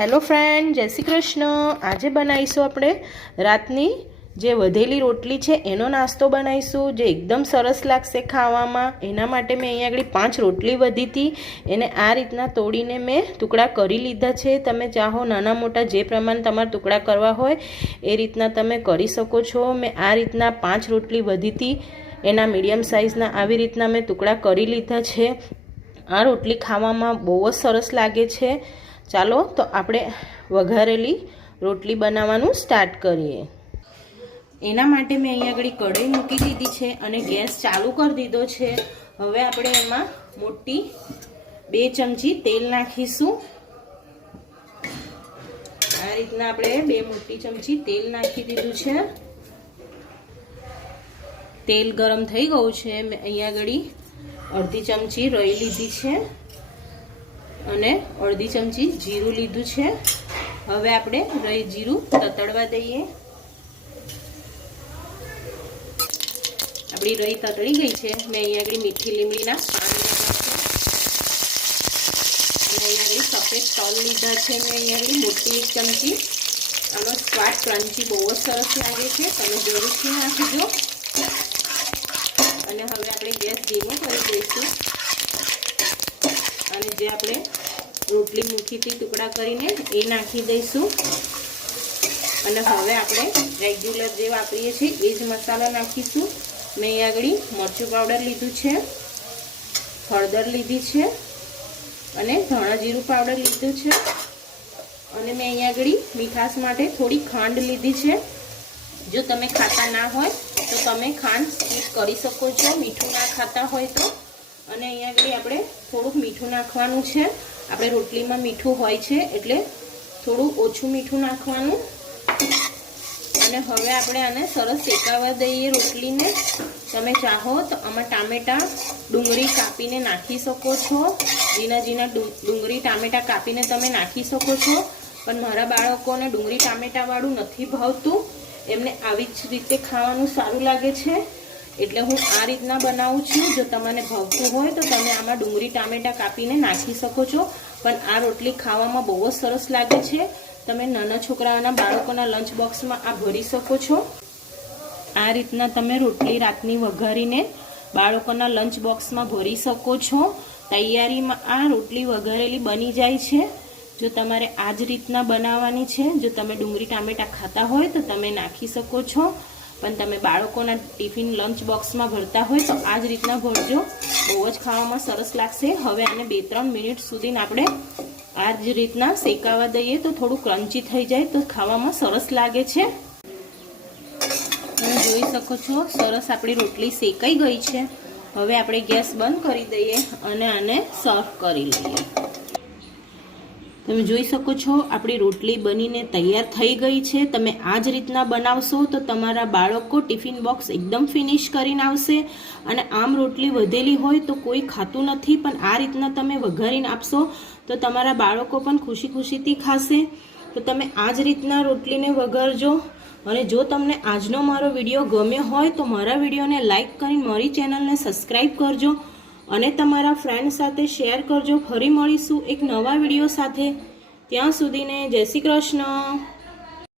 Hello friend, જય શ્રી કૃષ્ણ. આજે બનાવીશું આપણે રાતની જે વધેલી રોટલી છે, એનો નાસ્તો બનાવીશું. જે એકદમ સરસ લાગશે ખાવામાં. એના માટે મેં અહીંયા આગળ પાંચ રોટલી વધી હતી. એને આ રીતના તોડીને મેં ટુકડા કરી લીધા છે. તમે ચાહો નાના મોટા જે પ્રમાણે તમારે ટુકડા કરવા હોય, એ રીતના તમે કરી શકો છો. મેં આ રીતના પાંચ રોટલી વધી હતી. એના મીડિયમ સાઇઝના આવી રીતના મેં ટુકડા કરી લીધા છે. આ રોટલી ખાવામાં બહુ જ સરસ લાગે છે. ચાલો, તો આપણે વઘારેલી રોટલી બનાવવાનું સ્ટાર્ટ કરીએ. એના માટે મેં અહીંયા આગળ કઢાઈ મૂકી દીધી છે અને ગેસ ચાલુ કરી દીધો છે. હવે આપણે એમાં મોટી બે ચમચી તેલ નાખીશું. આ રીતના આપણે બે મોટી ચમચી તેલ નાખી દીધું છે. તેલ ગરમ થઈ ગયું છે. મેં અહીંયા આગળ અડધી ચમચી રઈ લીધી છે. અને અડધી ચમચી જીરું લીધું છે. હવે આપણે રહી જીરું તતડવા દઈએ. આપણી રહી તતડી ગઈ છે. મેં અહીંયા આગળ મીઠી લીમડીના પાન લીધા છે. સફેદ તલ લીધા છે. મેં અહીંયા આગળ મોટી એક ચમચી. આનો સ્વાદ ક્રંચી બહુ જ સરસ લાગે છે. તમે જરૂરથી નાખજો અને હવે આપણે ગેસ ધીમો કરી દઈશું. જે આપણે રોટલી મૂકીથી ટુકડા કરીને એ નાખી દઈશું. અને હવે આપણે રેગ્યુલર જે વાપરીએ છીએ, એ જ મસાલા નાખીશું. મેં અહીંયા આગળ મરચું પાવડર લીધું છે, હળદર લીધી છે, અને ધાણા જીરું પાવડર લીધું છે. અને મેં અહીંયા આગળ મીઠાશ માટે થોડી ખાંડ લીધી છે. જો તમે ખાતા ના હોય, તો તમે ખાંડ સ્કીપ કરી શકો છો. મીઠું ના ખાતા હોય તો. અને અહીંયા આગળ આપણે થોડુંક મીઠું નાખવાનું છે. આપણે રોટલીમાં મીઠું હોય છે એટલે થોડું ઓછું મીઠું નાખવાનું. અને હવે આપણે આને સરસ શેકાવા દઈએ રોટલીને. તમે ચાહો તો આમાં ટામેટાં ડુંગળી કાપીને નાખી શકો છો. ઝીણા ઝીણા ડુંગળી, ટામેટાં કાપીને તમે નાખી શકો છો. પણ મારા બાળકોને ડુંગળી ટામેટાવાળું નથી ભાવતું. એમને આવી જ રીતે ખાવાનું સારું લાગે છે. એટલે હું આ રીતના બનાવું છું. જો તમને ભાવતું હોય તો તમે આમાં ડુંગળી, ટામેટાં કાપીને નાખી શકો છો. પણ આ રોટલી ખાવામાં બહુ જ સરસ લાગે છે. તમે નાના છોકરાઓના બાળકોના લંચ બોક્સમાં આ ભરી શકો છો. આ રીતના તમે રોટલી રાતની વઘારીને બાળકોના લંચ બોક્સમાં ભરી શકો છો. તૈયારીમાં આ રોટલી વઘારેલી બની જાય છે. જો તમારે આ જ રીતના બનાવવાની છે, જો તમે ડુંગળી, ટામેટાં ખાતા હોય તો તમે નાખી શકો છો. પણ તમે બાળકોના ટિફિન લંચ બોક્સમાં ભરતા હોય તો આ જ રીતના ભરજો. બહુ જ ખાવામાં સરસ લાગશે. હવે આને બે ત્રણ મિનિટ સુધી આપણે આ જ રીતના શેકાવા દઈએ તો થોડું ક્રન્ચી થઈ જાય તો ખાવામાં સરસ લાગે છે. તમે જોઈ શકો છો, સરસ આપણી રોટલી શેકાઈ ગઈ છે. હવે આપણે ગેસ બંધ કરી દઈએ અને આને સર્વ કરી લઈએ. તમે જોઈ શકો છો, આપણી રોટલી બનીને તૈયાર થઈ ગઈ છે. તમે આ જ રીતના બનાવશો તો તમારા બાળકો ટિફિન બોક્સ એકદમ ફિનિશ કરીને આવશે અને આમ રોટલી વધેલી હોય તો કોઈ ખાતું નથી, પણ આ રીતના તમે વઘારીને આપશો તો તમારા બાળકો પણ ખુશી ખુશીથી ખાશે. તો તમે આ જ રીતના રોટલીને વઘારજો અને જો તમને આજનો મારો વીડિયો ગમ્યો હોય તો મારા વિડીયોને લાઇક કરી મારી ચેનલને સબસ્ક્રાઈબ કરજો. અને તમારા ફ્રેન્ડ સાથે શેર કરજો. ફરી મળીશું એક નવા વીડિયો સાથે. ત્યાં સુધીને જય શ્રી કૃષ્ણ.